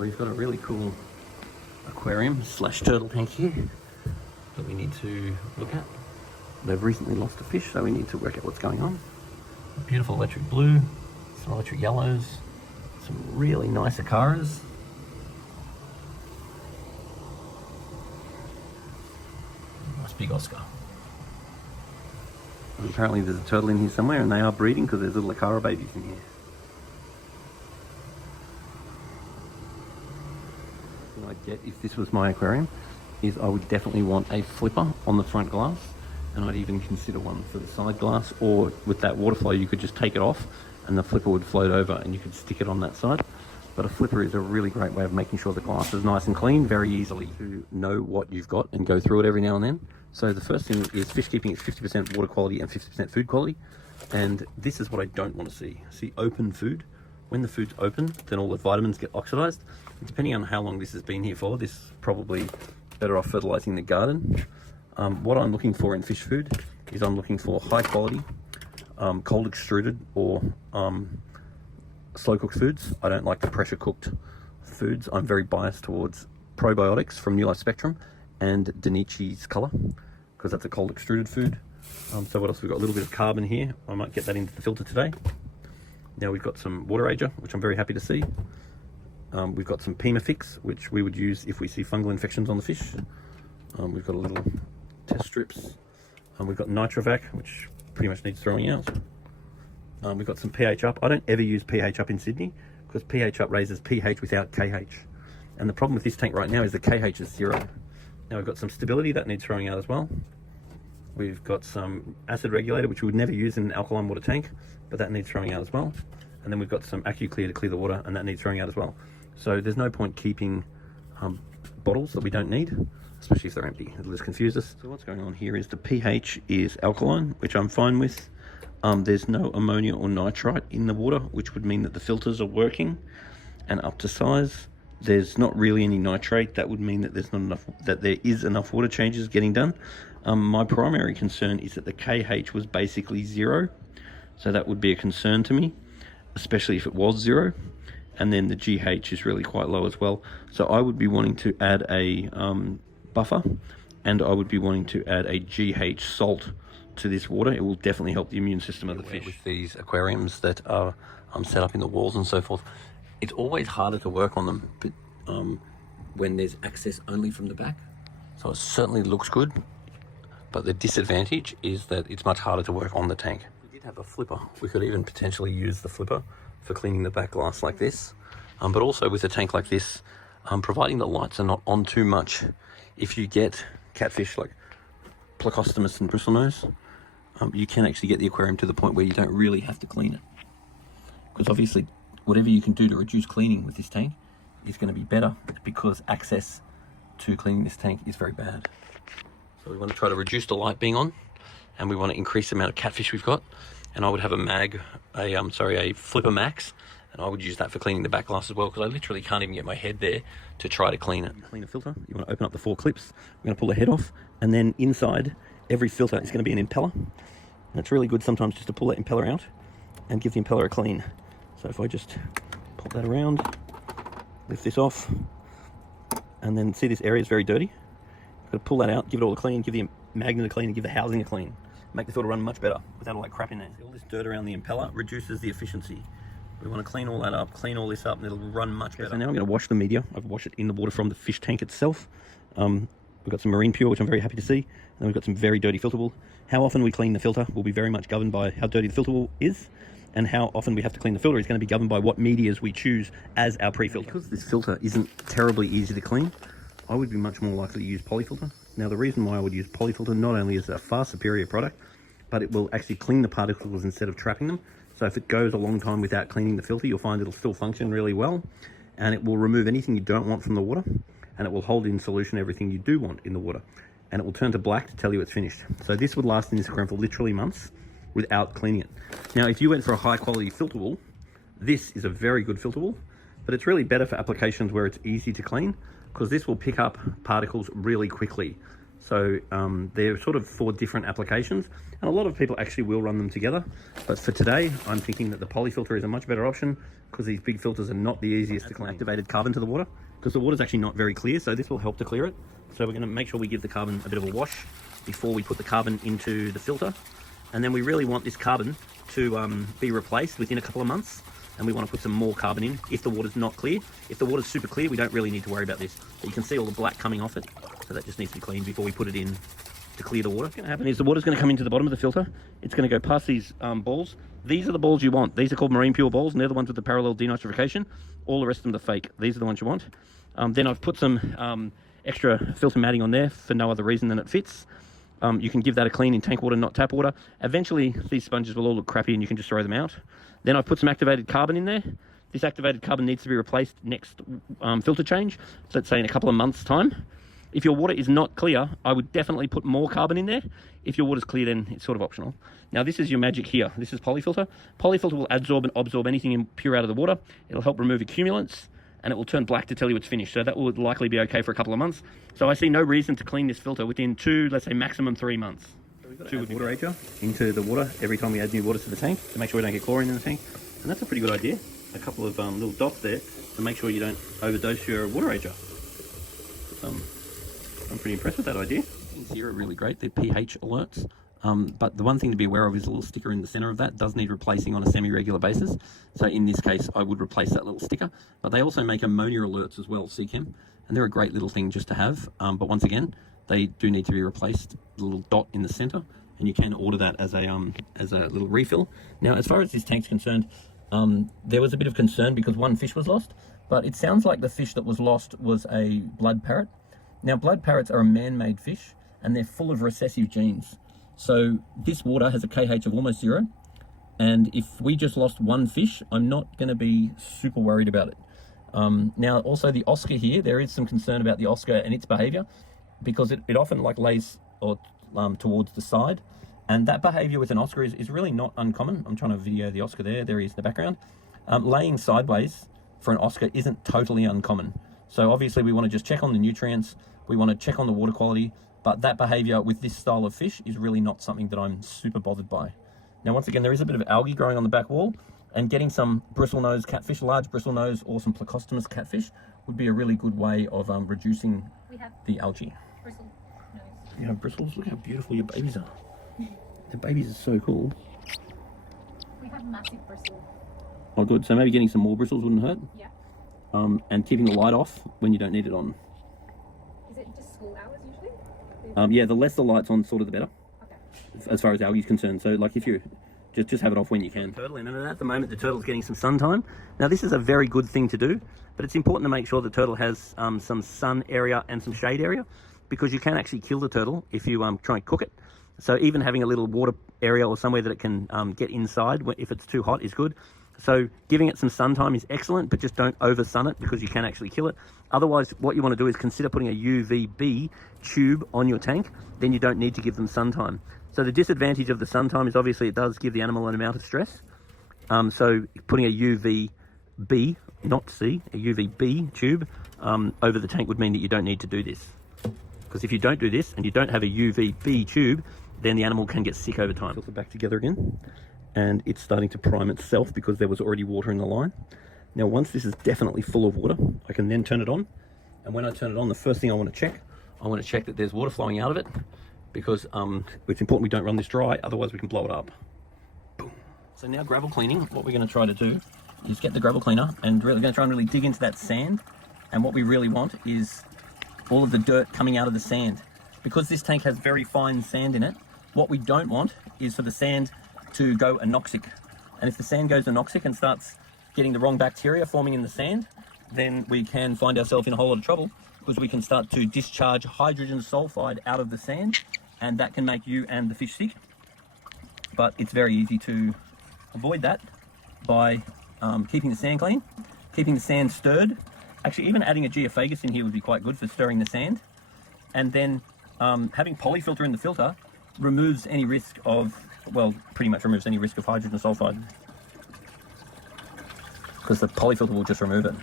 So we've got a really cool aquarium slash turtle tank here that we need to look at. They've recently lost a fish, so we need to work out what's going on. Beautiful electric blue, some electric yellows, some really nice acaras. Nice big Oscar. And apparently there's a turtle in here somewhere, and they are breeding because there's little acara babies in here. What I'd get if this was my aquarium is I would definitely want a flipper on the front glass, and I'd even consider one for the side glass, or with that water flow you could just take it off and the flipper would float over and you could stick it on that side. But a flipper is a really great way of making sure the glass is nice and clean very easily, to know what you've got and go through it every now and then. So the first thing is fish keeping is 50% water quality and 50% food quality, and this is what I don't want to see. See open food. When the food's open, then all the vitamins get oxidized. And depending on how long this has been here for, this is probably better off fertilizing the garden. What I'm looking for in fish food is I'm looking for high quality, cold extruded or slow cooked foods. I don't like the pressure cooked foods. I'm very biased towards probiotics from New Life Spectrum and Danichi's Color, because that's a cold extruded food. So what else? We've got a little bit of carbon here. I might get that into the filter today. Now we've got some water ager, which I'm very happy to see. We've got some Pimafix, which we would use if we see fungal infections on the fish. We've got a little test strips. We've got Nitrovac, which pretty much needs throwing out. We've got some pH up. I don't ever use pH up in Sydney because pH up raises pH without KH. And the problem with this tank right now is the KH is 0. Now we've got some stability that needs throwing out as well. We've got some acid regulator, which we would never use in an alkaline water tank, but that needs throwing out as well. And then we've got some AccuClear to clear the water, and that needs throwing out as well. So there's no point keeping bottles that we don't need, especially if they're empty. It'll just confuse us. So what's going on here is the pH is alkaline, which I'm fine with. There's no ammonia or nitrite in the water, which would mean that the filters are working and up to size. There's not really any nitrate. That would mean that there's not enough, that there is enough water changes getting done. My primary concern is that the KH was basically 0. So that would be a concern to me, especially if it was 0. And then the GH is really quite low as well. So I would be wanting to add a buffer, and I would be wanting to add a GH salt to this water. It will definitely help the immune system of the fish. With these aquariums that are set up in the walls and so forth, it's always harder to work on them but, when there's access only from the back. So it certainly looks good, but the disadvantage is that it's much harder to work on the tank. We did have a flipper. We could even potentially use the flipper for cleaning the back glass like this, but also with a tank like this, providing the lights are not on too much. If you get catfish like Plecostomus and bristlenose, you can actually get the aquarium to the point where you don't really have to clean it, because obviously whatever you can do to reduce cleaning with this tank is going to be better, because access to cleaning this tank is very bad. So we want to try to reduce the light being on, and we want to increase the amount of catfish we've got. And I would have a Flipper Max, and I would use that for cleaning the back glass as well, because I literally can't even get my head there to try to clean it. Clean the filter, you want to open up the 4 clips. We're going to pull the head off, and then inside every filter is going to be an impeller. And it's really good sometimes just to pull that impeller out and give the impeller a clean. So if I just pop that around, lift this off, and then see this area is very dirty. Got to pull that out, give it all a clean, give the magnet a clean, and give the housing a clean. Make the filter run much better without all that crap in there. All this dirt around the impeller reduces the efficiency. We want to clean all that up, clean all this up, and it'll run much better. So now I'm going to wash the media. I've washed it in the water from the fish tank itself. We've got some Marine Pure, which I'm very happy to see. And we've got some very dirty filter wool. How often we clean the filter will be very much governed by how dirty the filter wool is, and how often we have to clean the filter is going to be governed by what medias we choose as our pre-filter. Because this filter isn't terribly easy to clean, I would be much more likely to use polyfilter. Now the reason why I would use polyfilter, not only is it a far superior product, but it will actually clean the particles instead of trapping them. So if it goes a long time without cleaning the filter, you'll find it'll still function really well, and it will remove anything you don't want from the water, and it will hold in solution everything you do want in the water, and it will turn to black to tell you it's finished. So this would last in this aquarium for literally months without cleaning it. Now if you went for a high quality filter wool, this is a very good filter wool, but it's really better for applications where it's easy to clean, because this will pick up particles really quickly. So they're sort of for different applications, and a lot of people actually will run them together. But for today, I'm thinking that the poly filter is a much better option because these big filters are not the easiest to clean. Activated carbon to the water because the water's actually not very clear, so this will help to clear it. So we're going to make sure we give the carbon a bit of a wash before we put the carbon into the filter. And then we really want this carbon to be replaced within a couple of months. And we want to put some more carbon in if the water's not clear. If the water's super clear, we don't really need to worry about this. But you can see all the black coming off it. So that just needs to be cleaned before we put it in to clear the water. What's going to happen is the water's going to come into the bottom of the filter. It's going to go past these balls. These are the balls you want. These are called marine pure balls, and they're the ones with the parallel denitrification. All the rest of them are fake. These are the ones you want. Then I've put some extra filter matting on there for no other reason than it fits. You can give that a clean in tank water, not tap water. Eventually, these sponges will all look crappy and you can just throw them out. Then I've put some activated carbon in there. This activated carbon needs to be replaced next filter change, so let's say in a couple of months' time. If your water is not clear, I would definitely put more carbon in there. If your water's clear, then it's sort of optional. Now, this is your magic here. This is polyfilter. Polyfilter will adsorb and absorb anything impure out of the water. It'll help remove accumulants, and it will turn black to tell you it's finished. So that will likely be okay for a couple of months. So I see no reason to clean this filter within 2, let's say maximum 3 months. So we've got to add water ager into the water every time we add new water to the tank to make sure we don't get chlorine in the tank. And that's a pretty good idea. A couple of little dots there to make sure you don't overdose your water ager. I'm pretty impressed with that idea. Things here are really great. They're pH alerts. But the one thing to be aware of is a little sticker in the center of that does need replacing on a semi-regular basis. So in this case, I would replace that little sticker. But they also make ammonia alerts as well, CChem, and they're a great little thing just to have. But once again, they do need to be replaced. The little dot in the center, and you can order that as a little refill. Now, as far as this tank's concerned, there was a bit of concern because one fish was lost, but it sounds like the fish that was lost was a blood parrot. Now, blood parrots are a man-made fish, and they're full of recessive genes. So this water has a KH of almost 0. And if we just lost one fish, I'm not going to be super worried about it. Now, also the Oscar here, there is some concern about the Oscar and its behavior because it often lays towards the side. And that behavior with an Oscar is really not uncommon. I'm trying to video the Oscar there. There he is in the background. Laying sideways for an Oscar isn't totally uncommon. So obviously we want to just check on the nutrients. We want to check on the water quality. But that behavior with this style of fish is really not something that I'm super bothered by. Now, once again, there is a bit of algae growing on the back wall, and getting some bristlenose catfish, large bristlenose, or some plecostomus catfish would be a really good way of reducing the algae. Bristle nose. You have bristles? Look how beautiful your babies are. The babies are so cool. We have massive bristles. Oh, good. So maybe getting some more bristles wouldn't hurt? Yeah. And keeping the light off when you don't need it on. Is it just school hours usually? Yeah, the less the light's on, sort of the better. Okay. As far as algae is concerned. So if you just have it off when you can. Turtle in, and at the moment the turtle's getting some sun time. Now this is a very good thing to do, but it's important to make sure the turtle has some sun area and some shade area, because you can actually kill the turtle if you try and cook it. So even having a little water area or somewhere that it can get inside if it's too hot is good. So giving it some sun time is excellent, but just don't over sun it because you can actually kill it. Otherwise, what you want to do is consider putting a UVB tube on your tank. Then you don't need to give them sun time. So the disadvantage of the sun time is obviously it does give the animal an amount of stress. So putting a UVB, not C, a UVB tube over the tank would mean that you don't need to do this. Because if you don't do this and you don't have a UVB tube, then the animal can get sick over time. Filter back together again. And it's starting to prime itself because there was already water in the line. Now, once this is definitely full of water, I can then turn it on. And when I turn it on, the first thing I want to check that there's water flowing out of it, because it's important we don't run this dry, otherwise we can blow it up. Boom. So now gravel cleaning, what we're going to try to do is get the gravel cleaner and really going to try and really dig into that sand. And what we really want is all of the dirt coming out of the sand. Because this tank has very fine sand in it, what we don't want is for the sand to go anoxic. And if the sand goes anoxic and starts getting the wrong bacteria forming in the sand, then we can find ourselves in a whole lot of trouble, because we can start to discharge hydrogen sulfide out of the sand, and that can make you and the fish sick. But it's very easy to avoid that by keeping the sand clean, keeping the sand stirred. Actually, even adding a geophagus in here would be quite good for stirring the sand. And then having polyfilter in the filter removes any risk of, well, pretty much removes any risk of hydrogen sulfide, because the polyfilter will just remove it.